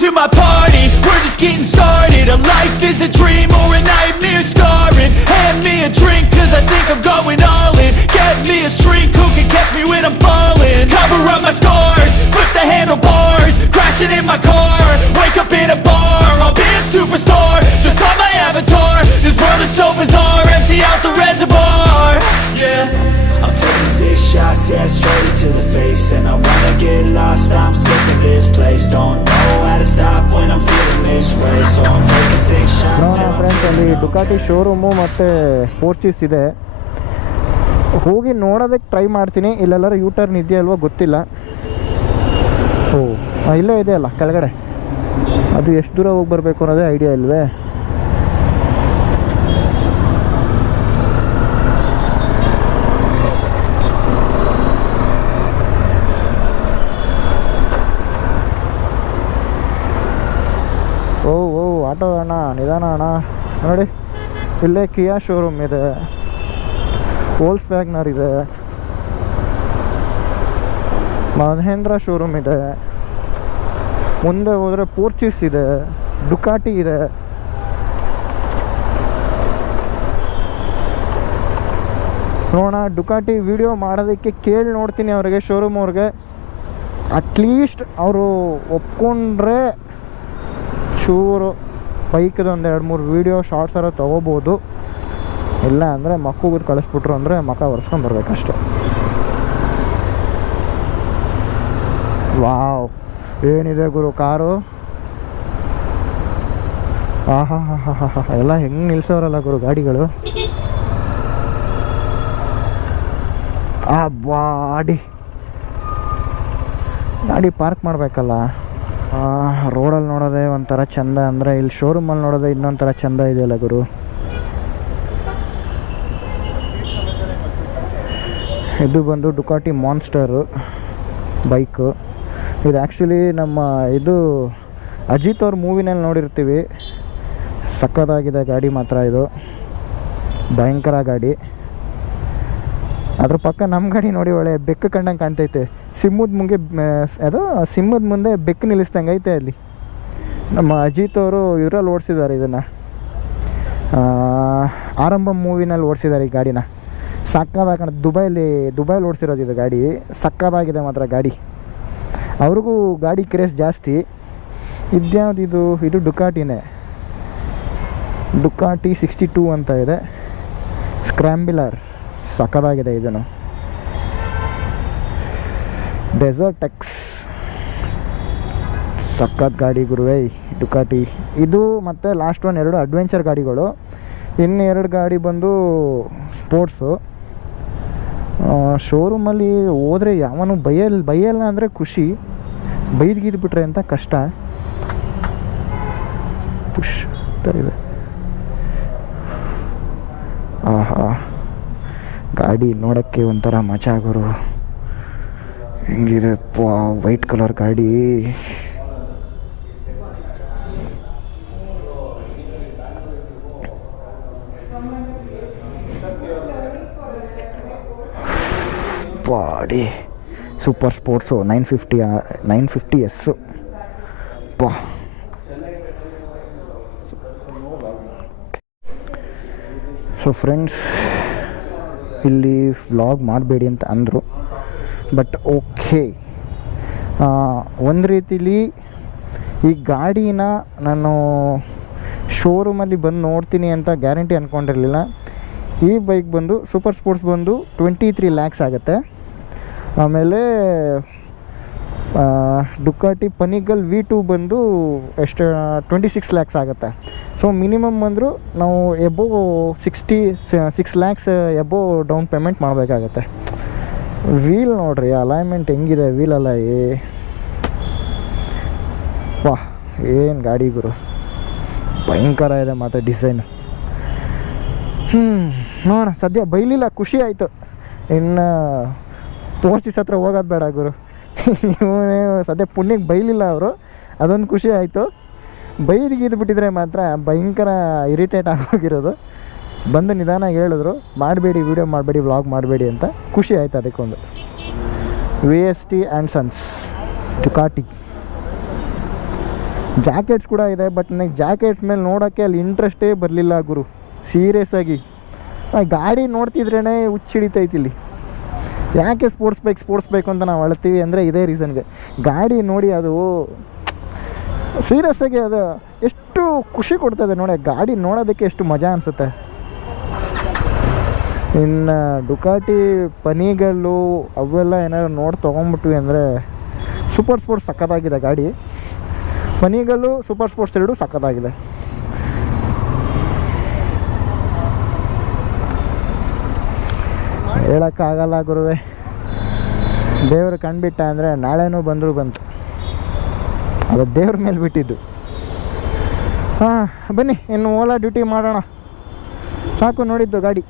to my party, we're just getting started. A life is a dream or a nightmare scarring. Hand me a drink cause I think I'm going all in. Get me a shrink who can catch me when I'm falling. Cover up my scars, flip the handlebars, crashing in my car, wake up in a bar. I'll be a superstar, just on my avatar. This world is so bizarre, empty out the reservoir. Yeah, I'm taking 6 shots, yeah, straight to the face. And I wanna get lost, I'm sick of this place. Don't know how to stop when I'm feeling this way. So I'm taking 6 shots till I'm feeling okay. Ducati showroom ಮತ್ತು ಪೋರ್ಚೀಸ್ ಇದೆ, ಹೋಗಿ ನೋಡೋದಕ್ಕೆ try ಮಾಡ್ತೀನಿ. ಇಲ್ಲೆಲ್ಲರೂ U turn ಇದೆಯಲ್ವೋ ಗೊತ್ತಿಲ್ಲ. ಇಲ್ಲೇ ಇದೆಯಲ್ಲ ಕೆಳಗಡೆ, ಅದು ಎಷ್ಟು ದೂರ ಹೋಗಿ ಬರಬೇಕು ಅನ್ನೋದೇ ಐಡಿಯಾ ಇಲ್ವೇ. ಆಟೋ ಅಣ್ಣ, ನಿಧಾನ ಅಣ್ಣ. ನೋಡಿ, ಇಲ್ಲೇ ಕಿಯಾ ಶೋರೂಮ್ ಇದೆ, ವೋಲ್ಸ್ ವ್ಯಾಗ್ನರ್ ಇದೆ, ಮಹೇಂದ್ರ ಶೋರೂಮ್ ಇದೆ, ಮುಂದೆ ಹೋದರೆ ಪೋರ್ಚೀಸ್ ಇದೆ, ಡುಕಾಟಿ ಇದೆ. ನೋಡೋಣ, ಡುಕಾಟಿ ವಿಡಿಯೋ ಮಾಡೋದಕ್ಕೆ ಕೇಳಿ ನೋಡ್ತೀನಿ ಅವ್ರಿಗೆ, ಶೋರೂಮ್ ಅವ್ರಿಗೆ. ಅಟ್ಲೀಸ್ಟ್ ಅವರು ಒಪ್ಕೊಂಡ್ರೆ ಚೂರು ಬೈಕ್ದು ಒಂದು 2-3 ವೀಡಿಯೋ ಶಾರ್ಟ್ಸ್ ಎಲ್ಲ ತೊಗೋಬೋದು. ಇಲ್ಲ ಅಂದರೆ ಮಕ್ಕಳಿಗೆ ಕಳಿಸ್ಬಿಟ್ರು ಅಂದರೆ ಮಕ್ಕ ಒರೆಸ್ಕೊಂಡು ಬರ್ಬೇಕಷ್ಟೆ. ವಾವ್, ಏನಿದೆ ಗುರು ಕಾರು. ಆಹಾ ಹಾ ಹಾ ಹಾ ಹಾ, ಎಲ್ಲ ಹೆಂಗೆ ನಿಲ್ಸೋರಲ್ಲ ಗುರು ಗಾಡಿಗಳು. ಆ ಗಾಡಿ ಪಾರ್ಕ್ ಮಾಡಬೇಕಲ್ಲ. ರೋಡಲ್ಲಿ ನೋಡೋದೇ ಒಂಥರ ಚೆಂದ ಅಂದರೆ ಇಲ್ಲಿ ಶೋರೂಮಲ್ಲಿ ನೋಡೋದೇ ಇನ್ನೊಂಥರ ಚೆಂದ ಇದೆಯಲ್ಲ ಗುರು. ಇದು ಬಂದು ಡುಕಾಟಿ ಮಾನ್ಸ್ಟರು ಬೈಕು. ಇದು ಆ್ಯಕ್ಚುಲಿ ನಮ್ಮ ಇದು ಅಜಿತ್ ಅವ್ರ ಮೂವಿನಲ್ಲಿ ನೋಡಿರ್ತೀವಿ. ಸಕ್ಕತ್ತಾಗಿದೆ ಗಾಡಿ ಮಾತ್ರ, ಇದು ಭಯಂಕರ ಗಾಡಿ. ಅದ್ರ ಪಕ್ಕ ನಮ್ಮ ಗಾಡಿ ನೋಡಿ, ಒಳ್ಳೆ ಬೆಕ್ಕು ಕಂಡಂಗೆ ಕಾಣ್ತೈತೆ. ಸಿಂಹದ ಮುಂದೆ ಬೆಕ್ಕು ನಿಲ್ಲಿಸ್ದಂಗೆ ಐತೆ ಅಲ್ಲಿ. ನಮ್ಮ ಅಜಿತ್ ಅವರು ಇದರಲ್ಲಿ ಓಡಿಸಿದ್ದಾರೆ, ಇದನ್ನು ಆರಂಭ ಮೂವಿನಲ್ಲಿ ಓಡಿಸಿದ್ದಾರೆ ಈ ಗಾಡಿನ. ಸಕ್ಕತ್ತಾಗಿ ದುಬೈಲಿ ಓಡಿಸಿರೋದು ಇದು ಗಾಡಿ. ಸಕ್ಕತ್ತಾಗಿದೆ ಮಾತ್ರ ಗಾಡಿ. ಅವ್ರಿಗೂ ಗಾಡಿ ಕ್ರೇಜ್ ಜಾಸ್ತಿ. ಇದ್ಯಾವುದು ಇದು ಡುಕಾಟಿನೇ, ಡುಕಾಟಿ 62 ಅಂತ ಇದೆ. ಸ್ಕ್ರ್ಯಾಂಬ್ಲರ್ ಸಕ್ಕತ್ತಾಗಿದೆ. ಇದನ್ನು ಡೆಸರ್ಟ್ ಎಕ್ಸ್ ಸಕ್ಕತ್ ಗಾಡಿ ಗುರುವೇ ಡುಕಾಟಿ. ಇದು ಮತ್ತು ಲಾಸ್ಟ್ ಒನ್ 2 ಅಡ್ವೆಂಚರ್ ಗಾಡಿಗಳು. ಇನ್ನು 2 ಗಾಡಿ ಬಂದು ಸ್ಪೋರ್ಟ್ಸು. ಶೋರೂಮಲ್ಲಿ ಹೋದರೆ ಯಾವನು ಬೈಯಲ್ಲ ಅಂದರೆ ಖುಷಿ, ಬೈದ್ಗಿದ್ಬಿಟ್ರೆ ಅಂತ ಕಷ್ಟ. ಪುಷ್ ಇದೆ. ಆಹಾ, ಗಾಡಿ ನೋಡೋಕ್ಕೆ ಒಂಥರ ಮಜಾ ಗುರು. ಹೆಂಗಿದೆ ವೈಟ್ ಕಲರ್ ಗಾಡಿ. Body super sports 950 S. So friends, ಇಲ್ಲಿ ವ್ಲಾಗ್ ಮಾಡಬೇಡಿ ಅಂತ ಅಂದರು, ಬಟ್ ಓಕೆ. ಒಂದು ರೀತಿಲಿ ಈ ಗಾಡಿನ ನಾನು ಶೋರೂಮಲ್ಲಿ ಬಂದು ನೋಡ್ತೀನಿ ಅಂತ ಗ್ಯಾರಂಟಿ ಅಂದ್ಕೊಂಡಿರಲಿಲ್ಲ. ಈ ಬೈಕ್ ಬಂದು ಸೂಪರ್ ಸ್ಪೋರ್ಟ್ಸ್ ಬಂದು 23 lakhs ಆಗುತ್ತೆ. ಆಮೇಲೆ ಡುಕಾಟಿ ಪನಿಗಲ್ V2 ಬಂದು ಎಷ್ಟು 26 lakhs ಆಗುತ್ತೆ. ಸೊ ಮಿನಿಮಮ್ ಬಂದರೂ ನಾವು above 6 lakhs above down payment ಮಾಡಬೇಕಾಗತ್ತೆ. ವೀಲ್ ನೋಡ್ರಿ, ಅಲೈನ್ಮೆಂಟ್ ಹೆಂಗಿದೆ ವೀಲಲ್ಲ. ಏನು ಗಾಡಿ ಗುರು, ಭಯಂಕರ ಇದೆ ಮಾತ್ರ ಡಿಸೈನ್. ನೋಡೋಣ, ಸದ್ಯ ಬೈಲಿಲ್ಲ, ಖುಷಿ ಆಯಿತು. ಇನ್ನು ಪೋರ್ಚಿಸ್ ಹತ್ರ ಹೋಗೋದು ಬೇಡ ಗುರು. ಇವನೇ ಸದ್ಯ ಪುಣ್ಯಕ್ಕೆ ಬೈಲಿಲ್ಲ ಅವರು, ಅದೊಂದು ಖುಷಿ ಆಯಿತು. ಬೈದಿಗಿದ್ಬಿಟ್ಟಿದ್ರೆ ಮಾತ್ರ ಭಯಂಕರ ಇರಿಟೇಟ್ ಆಗೋಗಿರೋದು. ಬಂದು ನಿಧಾನಾಗಿ ಹೇಳಿದ್ರು, ಮಾಡಬೇಡಿ ವೀಡಿಯೋ ಮಾಡಬೇಡಿ ವ್ಲಾಗ್ ಮಾಡಬೇಡಿ ಅಂತ. ಖುಷಿ ಆಯಿತು ಅದಕ್ಕೊಂದು. VST & Sons Ducati. ಜಾಕೆಟ್ಸ್ ಕೂಡ ಇದೆ, ಬಟ್ ನನಗೆ ಜಾಕೆಟ್ಸ್ ಮೇಲೆ ನೋಡೋಕ್ಕೆ ಅಲ್ಲಿ ಇಂಟ್ರೆಸ್ಟೇ ಬರಲಿಲ್ಲ ಗುರು. ಸೀರಿಯಸ್ ಆಗಿ ಗಾಡಿ ನೋಡ್ತಿದ್ರೇ ಹುಚ್ಚಿಡಿತೈತಿ ಇಲ್ಲಿ. ಯಾಕೆ ಸ್ಪೋರ್ಟ್ಸ್ ಬೇಕು ಅಂತ ನಾವು ಅಳ್ತೀವಿ ಅಂದರೆ ಇದೇ ರೀಸನ್ಗೆ. ಗಾಡಿ ನೋಡಿ ಅದು ಸೀರಿಯಸ್ ಆಗಿ ಅದು ಎಷ್ಟು ಖುಷಿ ಕೊಡ್ತದೆ ನೋಡಿ, ಗಾಡಿ ನೋಡೋದಕ್ಕೆ ಎಷ್ಟು ಮಜಾ ಅನಿಸುತ್ತೆ. ಇನ್ನು ಡುಕಾಟಿ ಪನಿಗಲ್ಲು ಅವೆಲ್ಲ ಏನಾದ್ರು ನೋಡಿ ತೊಗೊಂಬಿಟ್ವಿ ಅಂದರೆ ಸೂಪರ್ ಸ್ಪೋರ್ಟ್ಸ್ ಸಖತ್ತಾಗಿದೆ ಗಾಡಿ. ಪನಿಗಲ್ಲು ಸೂಪರ್ ಸ್ಪೋರ್ಟ್ಸ್ ಎರಡೂ ಸಖತ್ತಾಗಿದೆ. ಹೇಳೋಕ್ಕಾಗಲ್ಲ ಗುರುವೆ, ದೇವರು ಕಂಡುಬಿಟ್ಟ ಅಂದರೆ ನಾಳೆನೂ ಬಂದರೂ ಬಂತು, ಅದು ದೇವ್ರ ಮೇಲೆ ಬಿಟ್ಟಿದ್ದು. ಹಾಂ ಬನ್ನಿ, ಇನ್ನು ಓಲಾ ಡ್ಯೂಟಿ ಮಾಡೋಣ. ಸಾಕು ನೋಡಿದ್ದು ಗಾಡಿ.